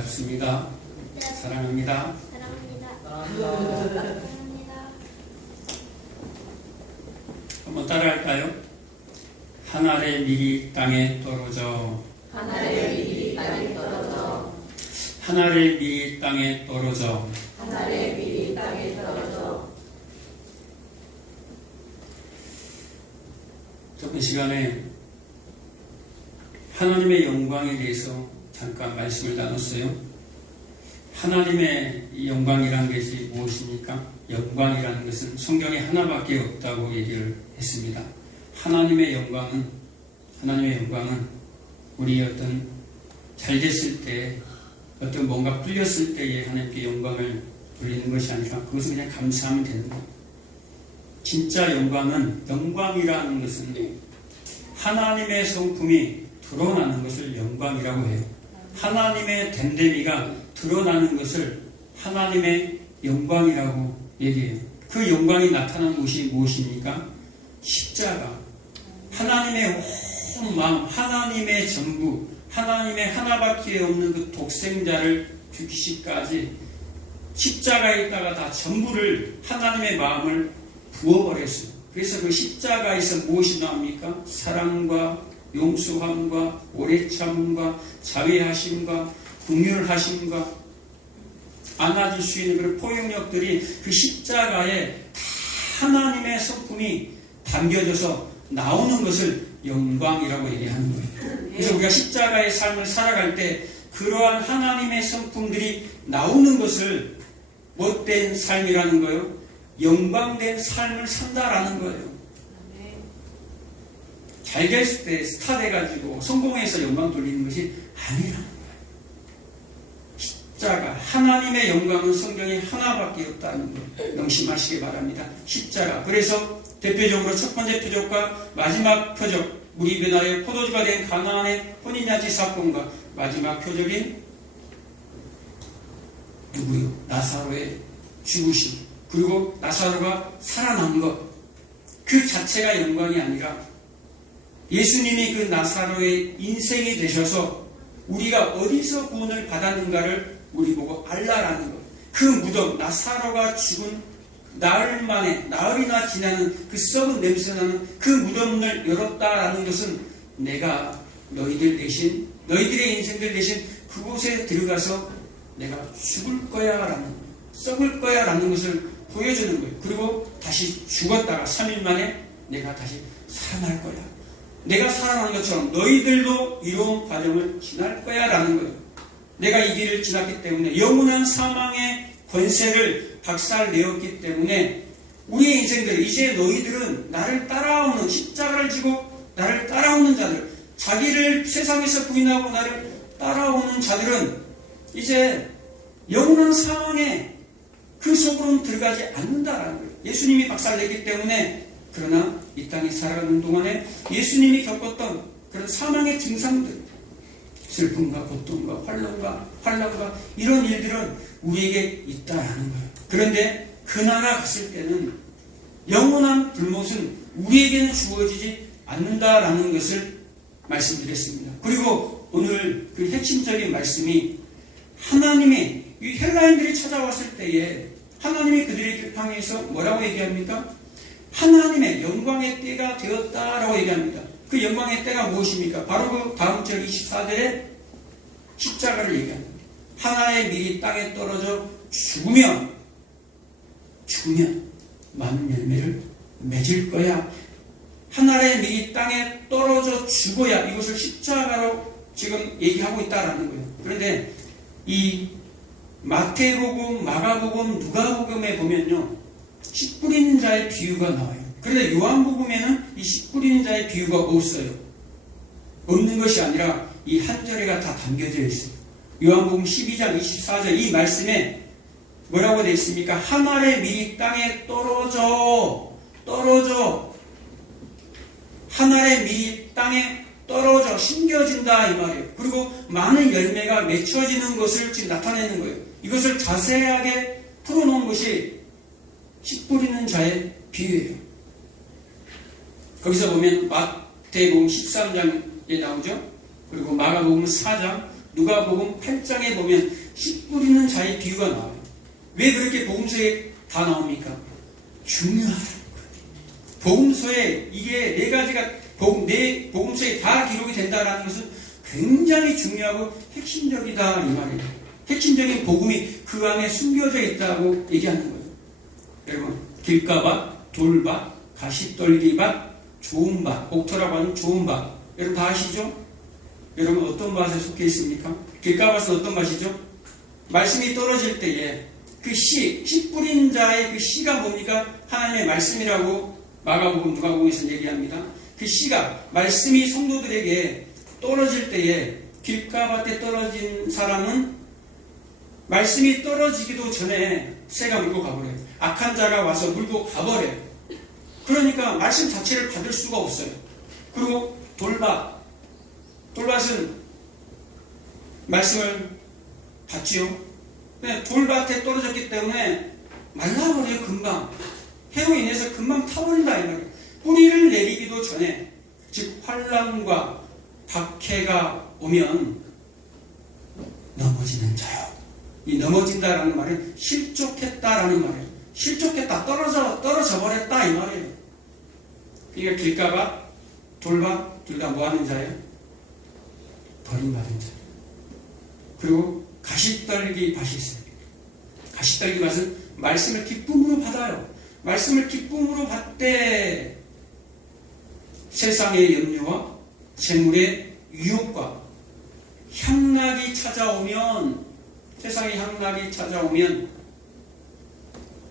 반갑습니다. 사랑합니다. 사랑합니다. 한번 따라할까요? 한 알의 밀이 땅에 떨어져. 한 알의 밀이 땅에 떨어져. 한 알의 밀이 땅에 떨어져. 한 알의 밀이 땅에 떨어져. 저번 시간에 하나님의 영광에 대해서 잠깐 말씀을 나눴어요. 하나님의 영광이라는 것이 무엇입니까? 영광이라는 것은 성경에 하나밖에 없다고 얘기를 했습니다. 하나님의 영광은 우리 어떤 잘 됐을 때, 어떤 뭔가 풀렸을 때에 하나님께 영광을 돌리는 것이 아니라 그것은 그냥 감사하면 되는 거예요. 진짜 영광이라는 것은 하나님의 성품이 드러나는 것을 영광이라고 해요. 하나님의 됨됨이가 드러나는 것을 하나님의 영광이라고 얘기해요. 그 영광이 나타난 곳이 무엇입니까? 십자가. 하나님의 온 마음, 하나님의 전부, 하나님의 하나밖에 없는 그 독생자를 죽이시기까지 십자가에 있다가 다 전부를 하나님의 마음을 부어버렸어요. 그래서 그 십자가에서 무엇이 나옵니까? 사랑과 용서함과 오래 참음과 자비하심과 긍휼하심과 안아줄 수 있는 그런 포용력들이 그 십자가에 다 하나님의 성품이 담겨져서 나오는 것을 영광이라고 얘기하는 거예요. 그래서 우리가 십자가의 삶을 살아갈 때 그러한 하나님의 성품들이 나오는 것을 못된 삶이라는 거예요. 영광된 삶을 산다라는 거예요. 잘 됐을 때 스타 돼가지고 성공해서 영광 돌리는 것이 아니라는 거예요. 십자가, 하나님의 영광은 성경에 하나밖에 없다는 거 명심하시기 바랍니다. 십자가. 그래서 대표적으로 첫 번째 표적과 마지막 표적, 물이 변하여 포도주가 된 가나안의 혼인잔치 사건과 마지막 표적인 누구요? 나사로의 죽으심, 그리고 나사로가 살아난 것, 그 자체가 영광이 아니라 예수님이 그 나사로의 인생이 되셔서 우리가 어디서 구원을 받았는가를 우리 보고 알라라는 것. 그 무덤, 나사로가 죽은 나흘 만에, 나흘이나 지나는 그 썩은 냄새나는 그 무덤을 열었다라는 것은 내가 너희들 대신, 너희들의 인생들 대신 그곳에 들어가서 내가 죽을 거야 라는 거예요. 썩을 거야 라는 것을 보여주는 거예요. 그리고 다시 죽었다가 3일 만에 내가 다시 살아날 거야. 내가 살아난 것처럼 너희들도 이런 과정을 지날 거야 라는 거예요. 내가 이 길을 지났기 때문에 영원한 사망의 권세를 박살내었기 때문에 우리의 인생들, 이제 너희들은 나를 따라오는, 십자가를 지고 나를 따라오는 자들, 자기를 세상에서 부인하고 나를 따라오는 자들은 이제 영원한 사망의 그 속으로는 들어가지 않는다라는 거예요. 예수님이 박살냈기 때문에. 그러나 이 땅에 살아가는 동안에 예수님이 겪었던 그런 사망의 증상들, 슬픔과 고통과 환난과 이런 일들은 우리에게 있다라는 거예요. 그런데 그 나라 갔을 때는 영원한 불못은 우리에게는 주어지지 않는다라는 것을 말씀드렸습니다. 그리고 오늘 그 핵심적인 말씀이 하나님의 이 헬라인들이 찾아왔을 때에 하나님이 그들에게 향해서 뭐라고 얘기합니까? 하나님의 영광의 때가 되었다라고 얘기합니다. 그 영광의 때가 무엇입니까? 바로 그 다음 절 24절에 십자가를 얘기합니다. 하나의 밀이 땅에 떨어져 죽으면 많은 열매를 맺을 거야. 하나의 밀이 땅에 떨어져 죽어야 이것을 십자가로 지금 얘기하고 있다라는 거예요. 그런데 이 마태복음, 마가복음, 누가복음에 보면요, 씨 뿌리는 자의 비유가 나와요. 그런데 요한복음에는 이 씨 뿌리는 자의 비유가 없어요. 없는 것이 아니라 이 한 절에가 다 담겨져 있어요. 요한복음 12장 24절 이 말씀에 뭐라고 되어 있습니까? 한 알의 밀이 땅에 떨어져 한 알의 밀이 땅에 떨어져 심겨진다 이 말이에요. 그리고 많은 열매가 맺혀지는 것을 지금 나타내는 거예요. 이것을 자세하게 풀어놓은 것이 씨 뿌리는 자의 비유예요. 거기서 보면 마태복음 13장에 나오죠. 그리고 마가복음 4장, 누가복음 8장에 보면 씨 뿌리는 자의 비유가 나와요. 왜 그렇게 복음서에 다 나옵니까? 중요하다는 거예요. 복음서에 이게 네 가지가 내 복음서에 다 기록이 된다는 것은 굉장히 중요하고 핵심적이다 이 말이에요. 핵심적인 복음이 그 안에 숨겨져 있다고 얘기하는 거예요. 여러분, 길가밭, 돌밭, 가시떨기밭, 좋은 밭, 옥토라고 하는 좋은 밭, 여러분 다 아시죠? 여러분 어떤 밭에 속해 있습니까? 길가밭은 어떤 밭이죠? 말씀이 떨어질 때에 그 씨 뿌린 자의 그 씨가 뭡니까? 하나님의 말씀이라고 마가복음, 누가복음에서 얘기합니다. 그 씨가 말씀이 성도들에게 떨어질 때에 길가밭에 떨어진 사람은 말씀이 떨어지기도 전에 새가 물고 가버려요. 악한 자가 와서 물고 가버려요. 그러니까 말씀 자체를 받을 수가 없어요. 그리고 돌밭은 말씀을 받지요. 돌밭에 떨어졌기 때문에 말라버려요. 금방 해로 인해서 금방 타버린다 이 말이에요. 뿌리를 내리기도 전에, 즉 환난과 박해가 오면 넘어지는 자요. 이 넘어진다라는 말은 실족했다라는 말이에요. 실족했다, 떨어져 버렸다 이 말이에요. 그러니까 길가밭, 돌밭 둘 다 뭐하는 자예요? 버림받은 자. 그리고 가시떨기 밭이 있어요. 가시떨기 밭은 말씀을 기쁨으로 받아요. 말씀을 기쁨으로 받되 세상의 염려와 재물의 유혹과 향락이 찾아오면, 세상의 향락이 찾아오면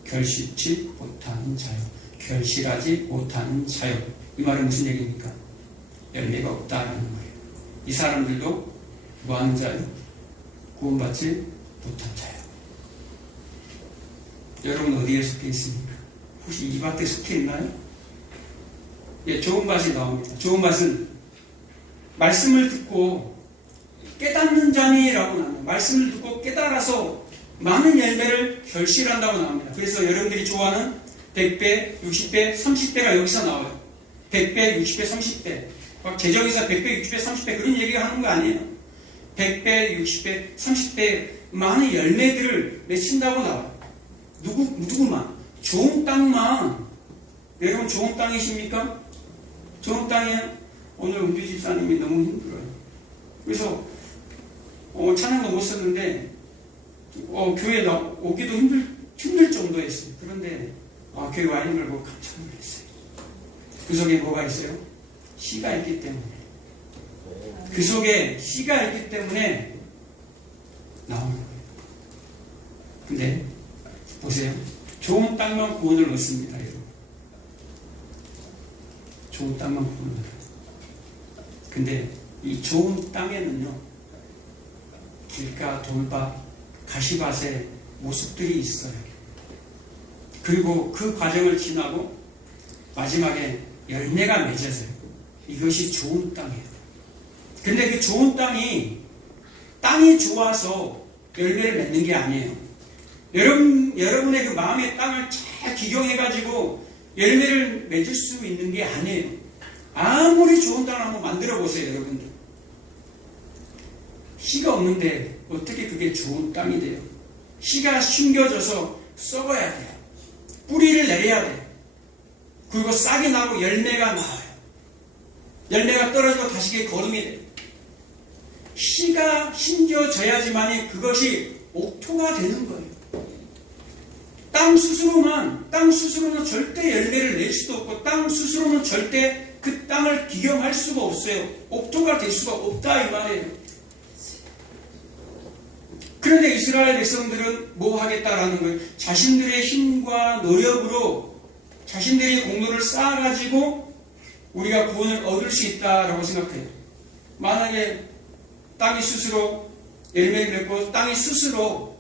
결실치 못하는 자요. 결실하지 못하는 자요. 이 말은 무슨 얘기입니까? 열매가 없다라는 거예요. 이 사람들도 뭐하는 자요? 구원받지 못한 자요. 여러분 어디에 속해 있습니까? 혹시 이 밭에 속해 있나요? 예, 좋은 밭이 나옵니다. 좋은 밭은 말씀을 듣고 깨닫는 자니라고 나옵니다. 말씀을 듣고 깨달아서 많은 열매를 결실한다고 나옵니다. 그래서 여러분들이 좋아하는 100배, 60배, 30배가 여기서 나와요. 100배, 60배, 30배. 막 제정에서 100배, 60배, 30배 그런 얘기가 하는 거 아니에요. 100배, 60배, 30배 많은 열매들을 맺힌다고 나와요. 누구만? 좋은 땅만. 여러분 좋은 땅이십니까? 좋은 땅이에요? 오늘 은규 집사님이 너무 힘들어요. 그래서 찬양도 못 썼는데 교회 오기도 힘들 정도였어요. 그런데 교회 와인 걸 보고 깜짝 놀랐어요. 그 속에 뭐가 있어요? 씨가 있기 때문에. 그 속에 씨가 있기 때문에 나오는 거예요. 근데 보세요. 좋은 땅만 구원을 얻습니다. 여러분. 좋은 땅만 구원을 얻어요. 근데 이 좋은 땅에는요, 길가, 돌밭, 가시밭의 모습들이 있어요. 그리고 그 과정을 지나고 마지막에 열매가 맺어져요. 이것이 좋은 땅이에요. 근데 그 좋은 땅이 좋아서 열매를 맺는 게 아니에요. 여러분의 그 마음의 땅을 잘 기경해가지고 열매를 맺을 수 있는 게 아니에요. 아무리 좋은 땅을 한번 만들어 보세요, 여러분들. 씨가 없는데 어떻게 그게 좋은 땅이 돼요? 씨가 숨겨져서 썩어야 돼요. 뿌리를 내려야 돼요. 그리고 싹이 나고 열매가 나와요. 열매가 떨어지고 다시 거름이 돼요. 씨가 심겨져야지만 그것이 옥토가 되는 거예요. 땅 스스로는 절대 열매를 낼 수도 없고, 땅 스스로는 절대 그 땅을 기경할 수가 없어요. 옥토가 될 수가 없다 이 말이에요. 그런데 이스라엘 백성들은 뭐 하겠다라는 거예요? 자신들의 힘과 노력으로 자신들의 공로를 쌓아가지고 우리가 구원을 얻을 수 있다라고 생각해요. 만약에 땅이 스스로 열매를 맺고 땅이 스스로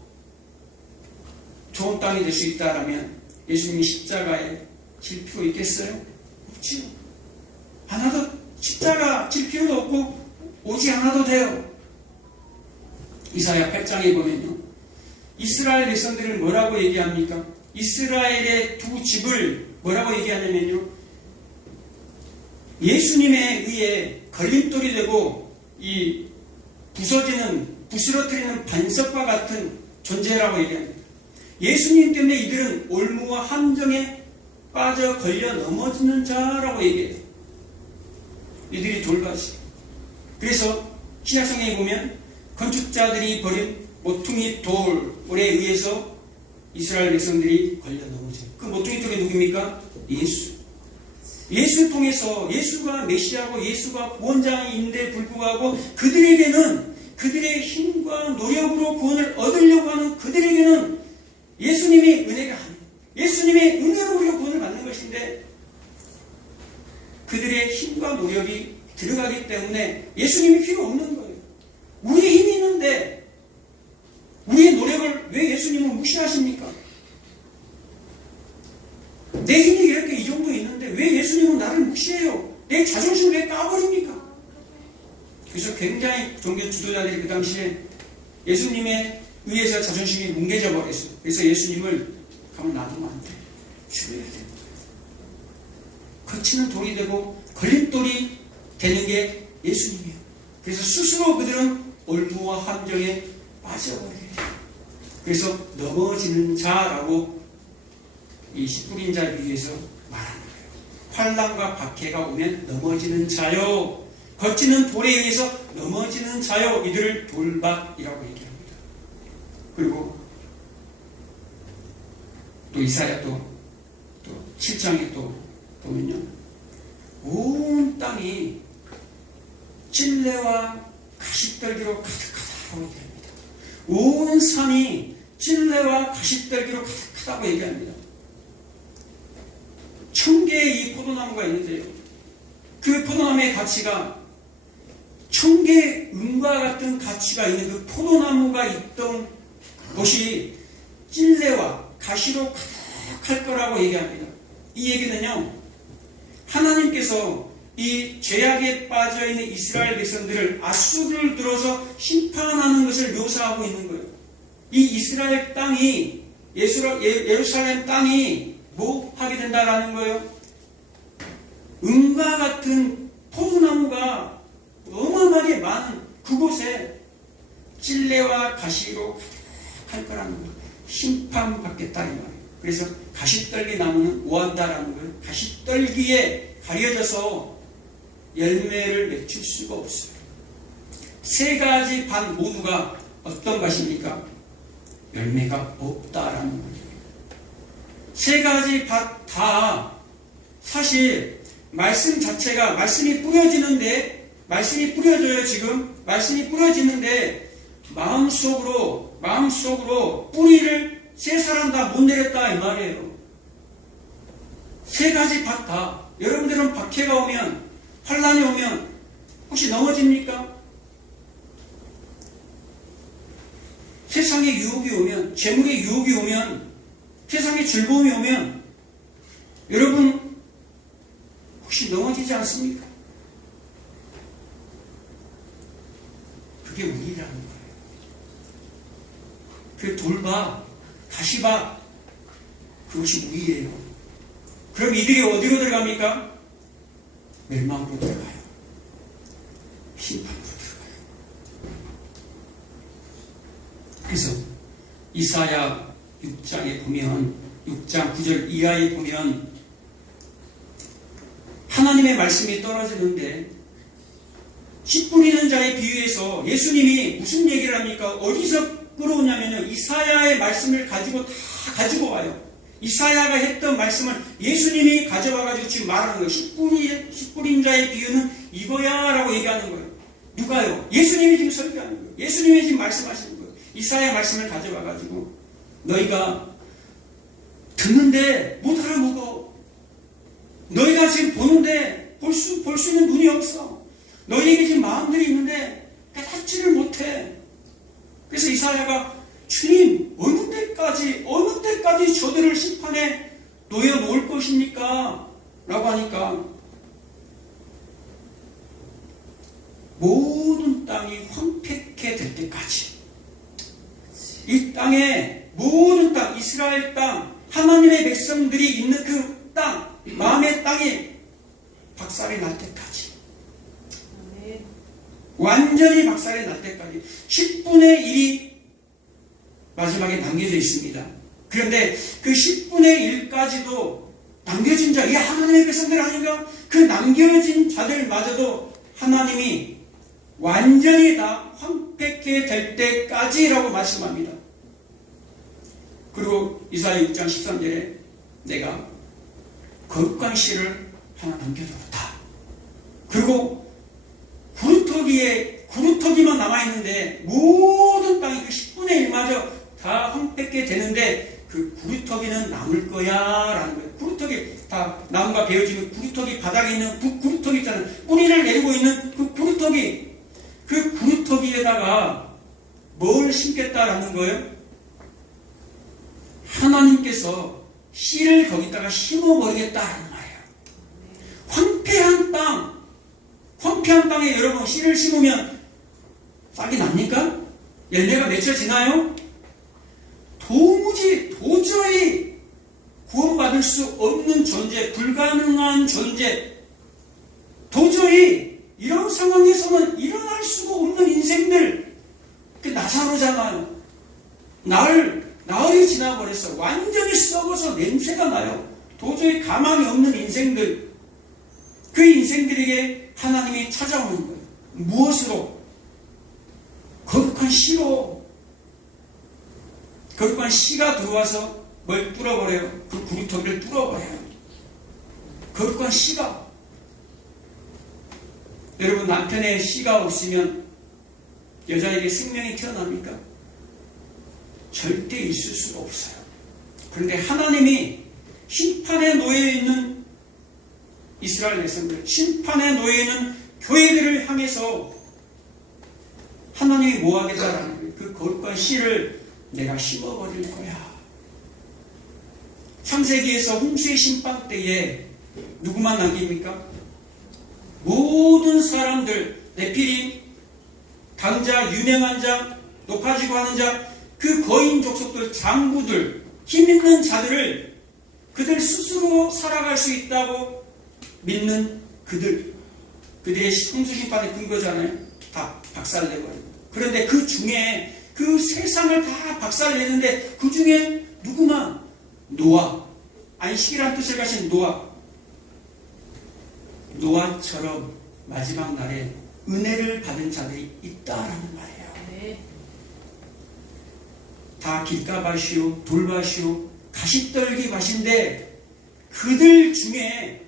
좋은 땅이 될 수 있다라면 예수님이 십자가에 질 필요 있겠어요? 없지요. 하나도 십자가 질 필요도 없고 오지 않아도 돼요. 이사야 8장에 보면요, 이스라엘 백성들을 뭐라고 얘기합니까? 이스라엘의 두 집을 뭐라고 얘기하냐면요, 예수님에 의해 걸림돌이 되고 이 부스러뜨리는 반석과 같은 존재라고 얘기합니다. 예수님 때문에 이들은 올무와 함정에 빠져 걸려 넘어지는 자라고 얘기해요. 이들이 돌밭이. 그래서 신약성경에 보면 건축자들이 버린 모퉁이 돌에 의해서 이스라엘 백성들이 걸려 넘어져요. 그 모퉁이 돌이 누굽니까? 예수. 예수를 통해서 예수가 메시아고 예수가 구원자인데 불구하고 그들에게는 그들의 힘과 노력으로 구원을 얻으려고 하는 그들에게는 예수님의 은혜가 아니에요. 예수님의 은혜로 우리가 구원을 받는 것인데 그들의 힘과 노력이 들어가기 때문에 예수님이 필요 없는 거예요. 우리의 힘이 있는데 우리의 노력을 왜 예수님은 무시하십니까? 내 힘이 이렇게 이 정도 있는데 왜 예수님은 나를 무시해요? 내 자존심을 왜 까버립니까? 그래서 굉장히 종교 지도자들이 그 당시에 예수님에 의해서 자존심이 뭉개져 버렸어요. 그래서 예수님을 가만 놔두면 안 돼. 죽여야 돼. 거치는 돌이 되고 걸림돌이 되는 게 예수님이에요. 그래서 스스로 그들은 올무와 함정에 빠져버려야 돼요. 그래서 넘어지는 자라고 이 씨뿌린 자에 비유해서 말하는 거예요. 환난과 박해가 오면 넘어지는 자요. 거치는 돌에 의해서 넘어지는 자요. 이들을 돌밭이라고 얘기합니다. 그리고 또 이사야 또 7장에 또 보면요. 온 땅이 찔레와 가시떨기로 가득하다고 얘기합니다. 온 산이 찔레와 가시떨기로 가득하다고 얘기합니다. 1000개의 이 포도나무가 있는데요. 그 포도나무의 가치가 1000개의 은과 같은 가치가 있는 그 포도나무가 있던 곳이 찔레와 가시로 가득할 거라고 얘기합니다. 이 얘기는요, 하나님께서 이 죄악에 빠져있는 이스라엘 백성들을 앗수를 들어서 심판하는 것을 묘사하고 있는 거예요. 이 이스라엘 땅이, 예루살렘 땅이 뭐 하게 된다라는 거예요? 은과 같은 포도나무가 어마어마하게 많은 그곳에 찔레와 가시로 가득할 거라는 거예요. 심판받겠다 이 말이에요. 그래서 가시떨기 나무는 오한다라는 거예요. 가시떨기에 가려져서 열매를 맺힐 수가 없어요. 세 가지 밭 모두가 어떤 밭입니까? 열매가 없다라는 거예요. 세 가지 밭 다 사실 말씀 자체가 말씀이 뿌려지는데 말씀이 뿌려져요. 지금 말씀이 뿌려지는데 마음속으로 뿌리를 세 사람 다 못 내렸다 이 말이에요. 세 가지 밭 다. 여러분들은 박해가 오면 환난이 오면 혹시 넘어집니까? 세상의 유혹이 오면 재물의 유혹이 오면 세상의 즐거움이 오면 여러분 혹시 넘어지지 않습니까? 그게 운이라는 거예요. 그 돌밭, 가시밭 그것이 운이에요. 그럼 이들이 어디로 들어갑니까? 멸망으로 들어가요. 심판으로 들어가요. 그래서 이사야 6장에 보면 6장 9절 이하에 보면 하나님의 말씀이 떨어지는데 씨 뿌리는 자에 비유해서 예수님이 무슨 얘기를 합니까? 어디서 끌어오냐면요. 이사야의 말씀을 가지고 다 가지고 와요. 이사야가 했던 말씀을 예수님이 가져와가지고 지금 말하는 거예요. 씨 뿌린 자의 비유는 이거야 라고 얘기하는 거예요. 누가요? 예수님이 지금 설교하는 거예요. 예수님이 지금 말씀하시는 거예요. 이사야의 말씀을 가져와가지고 너희가 듣는데 못 알아먹어. 너희가 지금 보는데 볼 수 있는 눈이 없어. 너희에게 지금 마음들이 있는데 깨닫지를 못해. 그래서 이사야가 주님 어느 때까지 저들을 심판에 놓여 놓을 것입니까? 라고 하니까 모든 땅이 황폐케 될 때까지 이 땅에 모든 땅, 이스라엘 땅, 하나님의 백성들이 있는 그 땅, 마음의 땅이 박살이 날 때까지 완전히 박살이 날 때까지 10분의 1이 마지막에 남겨져 있습니다. 그런데 그 10분의 1까지도 남겨진 자, 이 하나님의 백성들 아닌가? 그 남겨진 자들마저도 하나님이 완전히 다 황폐케 될 때까지라고 말씀합니다. 그리고 이사야 6장 13절에 내가 거룩한 씨를 하나 남겨두었다. 그리고 구루터기만 남아있는데 모든 땅이 그 10분의 1마저 다 황폐케 되는데 그 구루터기는 남을 거야 라는 거예요. 구루터기, 다 나무가 베어지면 구루터기, 바닥에 있는 그 구루터기 있잖아요. 뿌리를 내리고 있는 그 구루터기, 그 구루터기에다가 뭘 심겠다라는 거예요? 하나님께서 씨를 거기다가 심어버리겠다라는 말이에요. 황폐한 땅에 여러분 씨를 심으면 싹이 납니까? 열매가 맺혀지나요? 도저히 구원받을 수 없는 존재, 불가능한 존재, 도저히 이런 상황에서는 일어날 수가 없는 인생들, 그 나사로잖아요. 나흘이 지나버렸어. 완전히 썩어서 냄새가 나요. 도저히 가망이 없는 인생들, 그 인생들에게 하나님이 찾아오는 거예요. 무엇으로? 거룩한 씨로. 거룩한 씨가 들어와서 뭘 뚫어버려요? 그 구루터기를 뚫어버려요. 거룩한 씨가. 여러분, 남편의 씨가 없으면 여자에게 생명이 태어납니까? 절대 있을 수가 없어요. 그런데 하나님이 심판에 놓여 있는 이스라엘 백성들, 심판에 놓여 있는 교회들을 향해서 하나님이 뭐 하겠다라는 거예요? 그 거룩한 씨를 내가 심어버릴 거야. 창세기에서 홍수의 심판 때에 누구만 남깁니까? 모든 사람들, 네피림, 강자, 유명한 자, 높아지고 하는 자, 그 거인 족속들, 장부들, 힘있는 자들을 그들 스스로 살아갈 수 있다고 믿는 그들의 홍수 심판의 근거잖아요. 다 박살내버립니다. 그런데 그 중에 그 세상을 다 박살내는데 그 중에 누구만? 노아. 안식이란 뜻을 가진 노아처럼 마지막 날에 은혜를 받은 자들이 있다라는 말이에요. 다 길가밭이요, 돌밭이요, 가시떨기 밭인데 그들 중에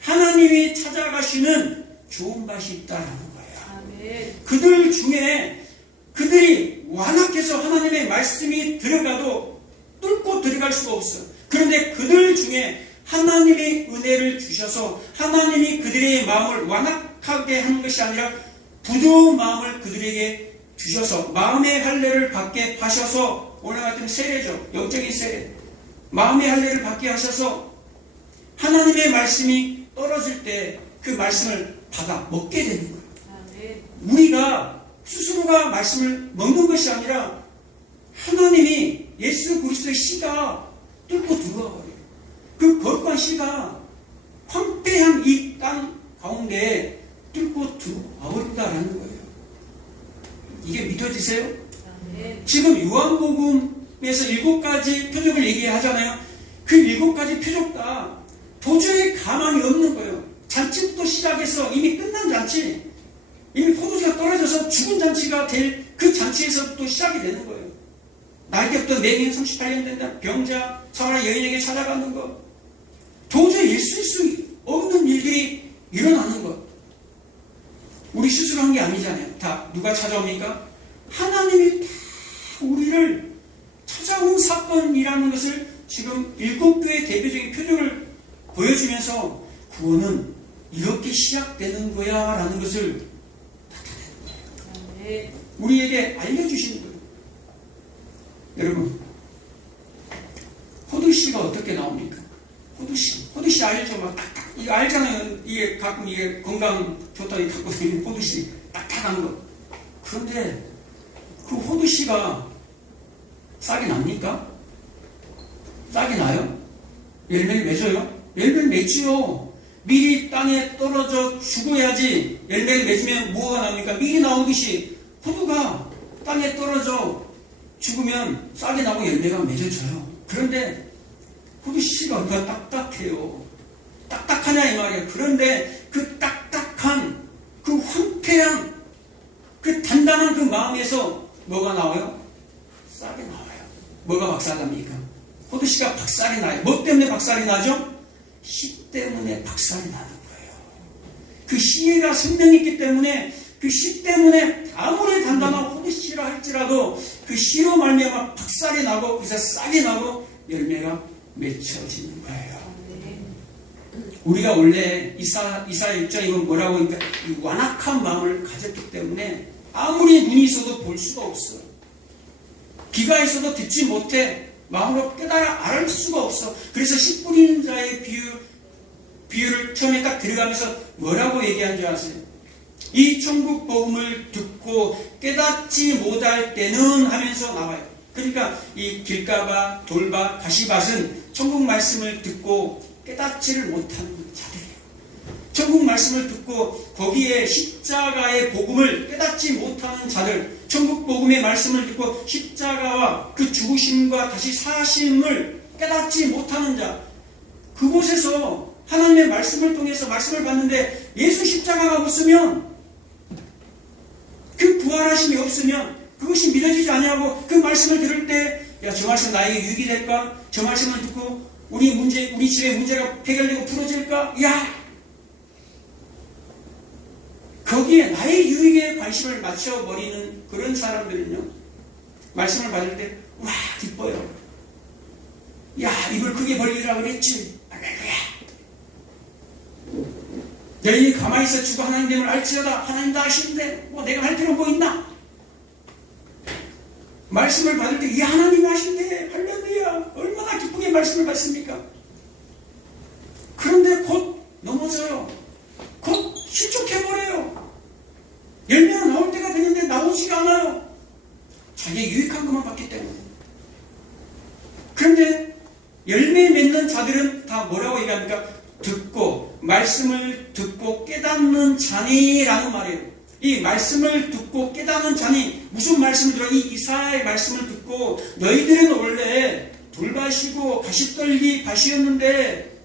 하나님이 찾아가시는 좋은 밭이 있다라는 거예요. 그들 중에 그들이 완악해서 하나님의 말씀이 들어가도 뚫고 들어갈 수가 없어요. 그런데 그들 중에 하나님의 은혜를 주셔서 하나님이 그들의 마음을 완악하게 하는 것이 아니라 부드러운 마음을 그들에게 주셔서 마음의 할례를 받게 하셔서, 오늘 같은 세례죠. 영적인 세례. 마음의 할례를 받게 하셔서 하나님의 말씀이 떨어질 때 그 말씀을 받아 먹게 되는 거예요. 우리가 스스로가 말씀을 먹는 것이 아니라 하나님이 예수 그리스도의 씨가 뚫고 들어와 버려요. 그 거룩한 씨가 황폐한 이 땅 가운데 뚫고 들어와 버린다라는 거예요. 이게 믿어지세요? 지금 요한복음에서 7가지 표적을 얘기하잖아요. 그 7가지 표적 다 도저히 가망이 없는 거예요. 잔치부터 시작해서 이미 끝난 잔치, 이미 포도주가 떨어져서 죽은 잔치가 될 그 잔치에서부터 시작이 되는 거예요. 날개부터 매년 38년 된다. 병자, 사마리아 여인에게 찾아가는 것. 도저히 있을 수 없는 일들이 일어나는 것. 우리 스스로 한 게 아니잖아요. 다 누가 찾아옵니까? 하나님이 다 우리를 찾아온 사건이라는 것을 지금 7교의 대표적인 표적을 보여주면서 구원은 이렇게 시작되는 거야 라는 것을 나타내는 거예요. 우리에게 알려주시는 거예요. 여러분, 호두씨가 어떻게 나옵니까? 호두씨 알죠? 막 딱딱, 이거 알잖아요. 이게 가끔 이게 건강 좋다니 갖고 다니는 호두씨, 딱딱한 거. 그런데 그 호두씨가 싹이 납니까? 싹이 나요? 열매를 맺어요? 열매를 맺지요. 미리 땅에 떨어져 죽어야지 열매를 맺으면 뭐가 나옵니까? 미리 나오듯이 포도가 땅에 떨어져 죽으면 싹이 나고 열매가 맺어져요. 그런데 포도씨가 얼마나 딱딱해요. 딱딱하냐 이 말이에요. 그런데 그 딱딱한 그 황폐한 그 단단한 그 마음에서 뭐가 나와요? 싹이 나와요. 뭐가 박살납니까? 포도씨가 박살이 나요. 뭐 때문에 박살이 나죠? 씨 때문에 박살이 나는 거예요. 그 씨가 생명이 있기 때문에 그 씨 때문에 아무리 단단한 포도씨라 할지라도 그 씨로 말미암아 박살이 나고 그래서 싹이 나고 열매가 맺혀지는 거예요. 우리가 원래 이사 6장이면 뭐라고 하니까 이 완악한 마음을 가졌기 때문에 아무리 눈이 있어도 볼 수가 없어요. 귀가 있어도 듣지 못해 마음으로 깨달아 알 수가 없어. 그래서 씨 뿌리는 자의 비유를 처음에 딱 들어가면서 뭐라고 얘기한 줄 아세요? 이 천국 복음을 듣고 깨닫지 못할 때는 하면서 나와요. 그러니까 이 길가밭, 돌밭, 가시밭은 천국 말씀을 듣고 깨닫지를 못하는 자들이에요. 천국 말씀을 듣고 거기에 십자가의 복음을 깨닫지 못하는 자들, 천국 복음의 말씀을 듣고 십자가와 그 죽으심과 다시 사심을 깨닫지 못하는 자, 그곳에서 하나님의 말씀을 통해서 말씀을 받는데 예수 십자가가 없으면, 그 부활하심이 없으면 그것이 믿어지지 아니하고 그 말씀을 들을 때 야, 저 말씀 나에게 유익이 될까? 저 말씀을 듣고 우리 집의 문제가 해결되고 풀어질까? 야! 거기에 나의 유익에 관심을 맞춰버리는 그런 사람들은요, 말씀을 받을 때, 와, 기뻐요. 야, 입을 크게 벌리라 그랬지. 할렐루야. 너희는 가만히 있어 주고 하나님됨을 알지어다. 하나님 다 아시는데, 뭐 내가 할 필요 뭐 있나? 말씀을 받을 때, 이 하나님 아신데, 할렐루야. 얼마나 기쁘게 말씀을 받습니까? 그런데 곧 넘어져요. 곧 실족해버려요. 열매가 나올 때가 되는데 나오지가 않아요. 자기의 유익한 것만 받기 때문에. 그런데 열매 맺는 자들은 다 뭐라고 얘기합니까? 듣고, 말씀을 듣고 깨닫는 자니라는 말이에요. 이 말씀을 듣고 깨닫는 자니, 무슨 말씀을 들어? 이 이사야의 말씀을 듣고, 너희들은 원래 돌밭이고 가시떨기 밭이었는데,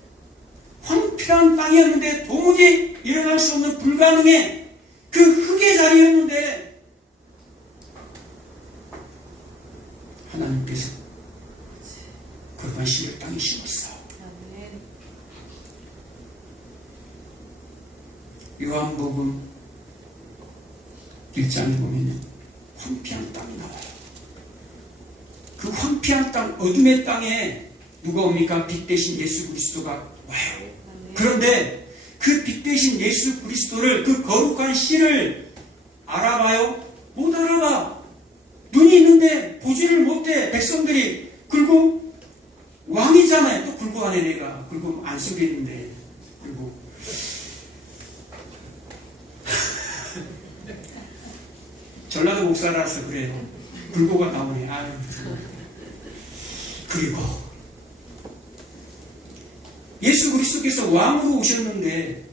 황폐한 땅이었는데, 도무지 일어날 수 없는 불가능해. 그 흙의 자리였는데, 하나님께서 거룩한 씨를 땅에 심었어. 요한복음 1장에 보면 황폐한 땅이 나와요. 그 황폐한 땅, 어둠의 땅에 누가 옵니까? 빛 대신 예수 그리스도가 와요. 그런데 그 빛 대신 예수 그리스도를, 그 거룩한 씨를 알아봐요? 못 알아봐. 눈이 있는데 보지를 못해. 백성들이. 그리고 왕이잖아요. 또 굴고 하네 내가. 그리고 안 쓰겠는데. 그리고 전라도 목사라서 그래요. 굴고가 나오네. 아유. 그리고 예수 그리스도께서 왕으로 오셨는데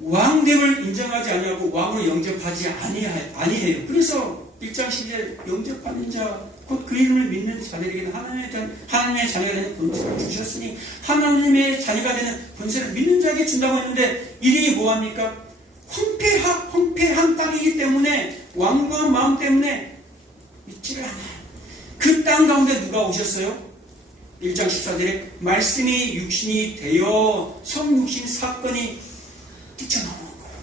왕됨을 인정하지 아니하고 왕으로 영접하지 아니해요. 그래서 1장 10절 영접하는 자, 곧 그 이름을 믿는 자들에게는 하나님의 자녀가 되는 권세를 주셨으니 하나님의 자녀가 되는 권세를 믿는 자에게 준다고 했는데, 이름이 뭐합니까? 황폐한 땅이기 때문에 왕과 마음 때문에 믿지를 않아요. 그 땅 가운데 누가 오셨어요? 1장 14절에 말씀이 육신이 되어 성육신 사건이 뛰쳐나오는 거예요.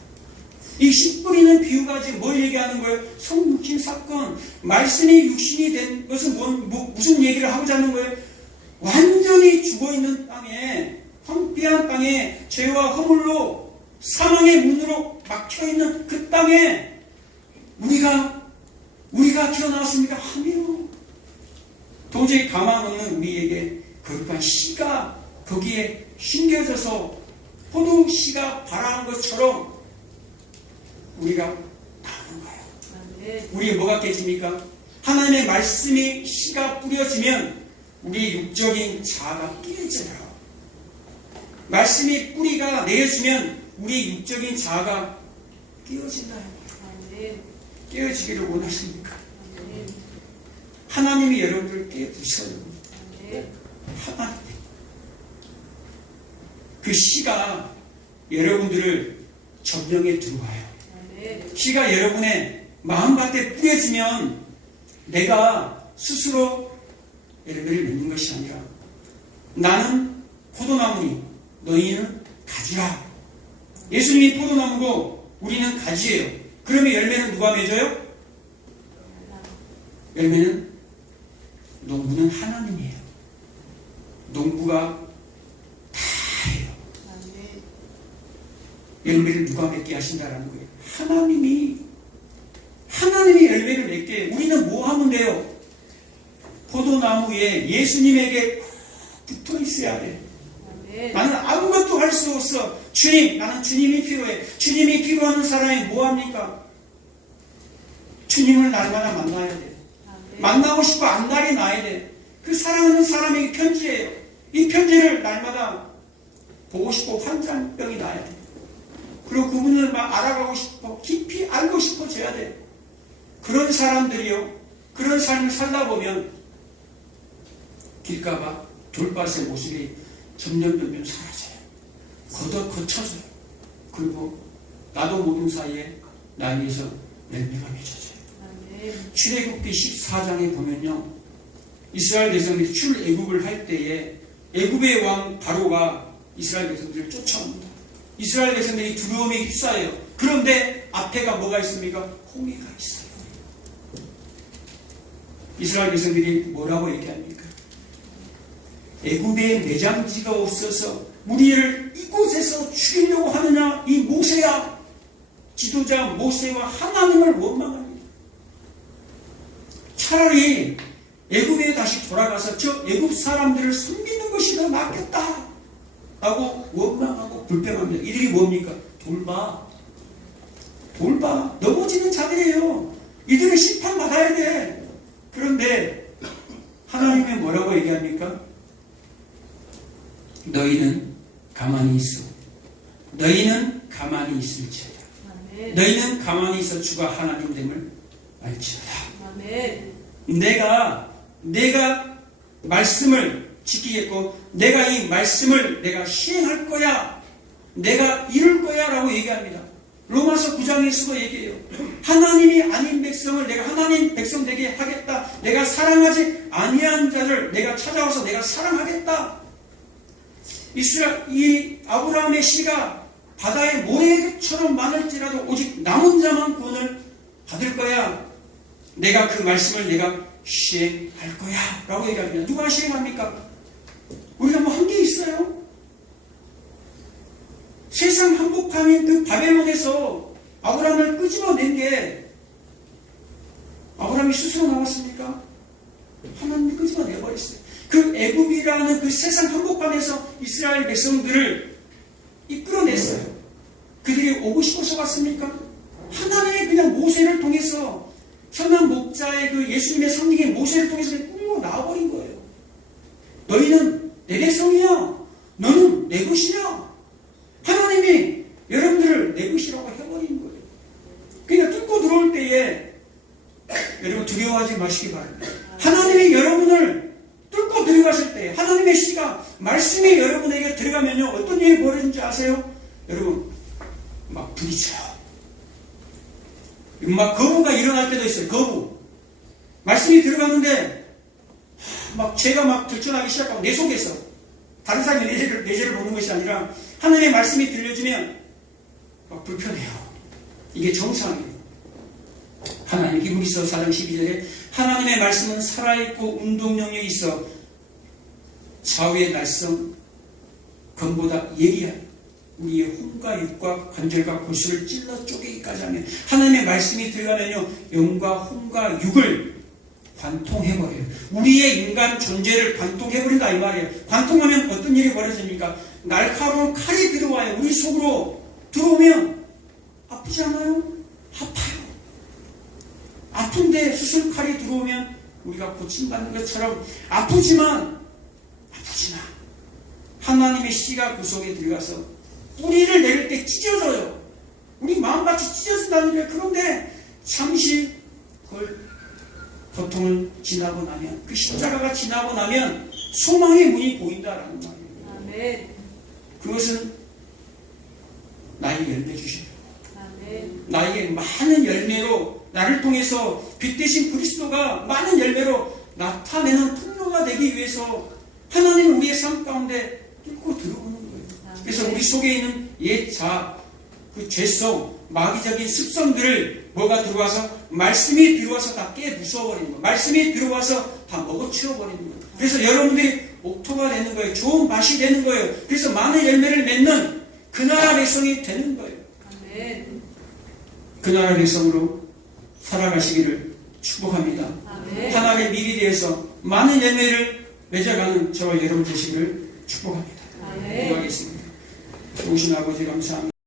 이 씨 뿌리는 비유가 지금 뭘 얘기하는 거예요? 성육신 사건. 말씀이 육신이 된 것은 무슨 얘기를 하고자 하는 거예요? 완전히 죽어있는 땅에, 황폐한 땅에, 죄와 허물로 사망의 문으로 막혀있는 그 땅에 우리가 튀어나왔습니까? 아니요. 도저히 가망 없는 우리에게 거룩한 씨가 거기에 심겨져서 포도씨가 발아한 것처럼 우리가 나오는 거예요. 우리의 뭐가 깨집니까? 하나님의 말씀이 씨가 뿌려지면 우리 육적인 자아가 깨져요. 말씀이 뿌리가 내려지면 우리 육적인 자아가 깨어진다요. 깨어지기를 원하십니까? 하나님이 여러분들 깨부셔요. 하나님. 그 씨가 여러분들을 점령에 들어와요. 씨가 여러분의 마음밭에 뿌려지면 내가 스스로 열매를 맺는 것이 아니라 나는 포도나무니 너희는 가지라. 예수님이 포도나무고 우리는 가지예요. 그러면 열매는 누가 맺어요? 열매는 농부는 하나님이에요. 농부가 다 해요. 열매를 누가 맺게 하신다라는 거예요. 하나님이 열매를 맺게 해요. 우리는 뭐 하면 돼요? 포도나무에 예수님에게 붙어 있어야 돼. 나는 아무것도 할 수 없어. 주님, 나는 주님이 필요해. 주님이 필요한 사람이 뭐합니까? 주님을 날마다 만나야 돼. 만나고 싶어 안달이 나야 돼. 그 사랑하는 사람에게 편지예요. 이 편지를 날마다 보고 싶고 환장병이 나야 돼. 그리고 그분을 막 알아가고 싶어. 깊이 알고 싶어져야 돼. 그런 사람들이요. 그런 삶을 살다 보면 길가가 돌밭의 모습이 점점 사라져요. 거쳐져요. 그리고 나도 모르는 사이에 나 위에서 열매가 맺어져요. 출애굽기 14장에 보면요. 이스라엘 백성들이 출애굽을 할 때에 애굽의 왕 바로가 이스라엘 백성들을 쫓아옵니다. 이스라엘 백성들이 두려움에 휩싸여요. 그런데 앞에가 뭐가 있습니까? 홍해가 있어요. 이스라엘 백성들이 뭐라고 얘기합니까? 애굽에 내장지가 없어서 우리를 이곳에서 죽이려고 하느냐? 이 모세야. 지도자 모세와 하나님을 원망합니다. 차라리 애굽에 다시 돌아가서 저 애굽 사람들을 섬기는 것이 더 낫겠다 라고 원망하고 불평합니다. 이들이 뭡니까? 돌봐. 넘어지는 자들이에요. 이들은 심판받아야 돼. 그런데 하나님이 뭐라고 얘기합니까? 너희는 가만히 있어. 너희는 가만히 있을지어다. 너희는 가만히 있어 주가 하나님됨을 알지어다. 내가 말씀을 지키겠고 내가 이 말씀을 내가 시행할 거야. 내가 이룰 거야 라고 얘기합니다. 로마서 9장에서도 얘기해요. 하나님이 아닌 백성을 내가 하나님 백성 되게 하겠다. 내가 사랑하지 아니한 자를 내가 찾아와서 내가 사랑하겠다. 이 아브라함의 씨가 바다의 모래처럼 많을지라도 오직 남은 자만 구원을 받을 거야. 내가 그 말씀을 내가 시행할 거야 라고 얘기합니다. 누가 시행합니까? 우리가 뭐 한 게 있어요? 세상 한복판인 그 바벨론에서 아브라함을 끄집어낸 게 아브라함이 스스로 나왔습니까? 하나님이 끄집어내버렸어요. 그 애굽이라는 그 세상 한복판에서 이스라엘 백성들을 이끌어냈어요. 그들이 오고 싶어서 갔습니까? 하나님이 그냥 모세를 통해서 선한 목자의 그 예수님의 상징인 모세를 통해서 끌고 나와버린 거예요. 너희는 내 백성이야. 너는 내 것이야. 하나님이 여러분들을 내 것이라고 해버린 거예요. 그러니까 뚫고 들어올 때에 여러분 두려워하지 마시기 바랍니다. 하나님이 여러분을 뚫고 들어가실 때 하나님의 씨가 말씀이 여러분에게 들어가면요 어떤 일이 벌어지는지 아세요? 여러분 막 부딪혀요. 막 거부가 일어날 때도 있어요. 거부. 말씀이 들어갔는데 막 죄가 막 들춰나기 시작하고 내 속에서 다른 사람이 내 죄를 보는 것이 아니라 하나님의 말씀이 들려주면 막 불편해요. 이게 정상이에요. 하나님 히브리서 4장 12절에 하나님의 말씀은 살아있고 운동력이 있어 좌우의 날성 검보다 예리한 우리의 혼과 육과 관절과 골수를 찔러 쪼개기까지 하면 하나님의 말씀이 들어가면요 영과 혼과 육을 관통해버려요. 우리의 인간 존재를 관통해버린다 이 말이에요. 관통하면 어떤 일이 벌어집니까? 날카로운 칼이 들어와요. 우리 속으로 들어오면 아프지 않아요? 아파요. 아픈데 수술칼이 들어오면 우리가 고침받는 것처럼 아프지만 하나님의 씨가 그 속에 들어가서 뿌리를 내릴 때 찢어져요. 우리 마음같이 찢어진다는 거예요. 그런데 잠시 그 고통을 지나고 나면, 그 십자가가 지나고 나면 소망의 문이 보인다라는 말이에요. 아멘. 그것은 나에게 열매 주시고 아멘. 나에게 많은 열매로, 나를 통해서 빛 대신 그리스도가 많은 열매로 나타내는 통로가 되기 위해서 하나님은 우리의 삶 가운데 뚫고 들어오는 거예요. 그래서 우리 속에 있는 옛 그 죄성, 마귀적인 습성들을 뭐가 들어와서, 말씀이 들어와서 다 깨 부숴버리는 거예요. 말씀이 들어와서 다 먹어치워버리는 거예요. 그래서 여러분들이 옥토가 되는 거예요. 좋은 밭이 되는 거예요. 그래서 많은 열매를 맺는 그 나라 백성이 되는 거예요. 아멘. 그 나라 백성으로 살아가시기를 축복합니다. 아멘. 하나님의 미리 대해서 많은 열매를 맺어가는 저와 여러분 되시기를 축복합니다. 아멘. 기도하겠습니다. 좋으신 아버지 감사합니다.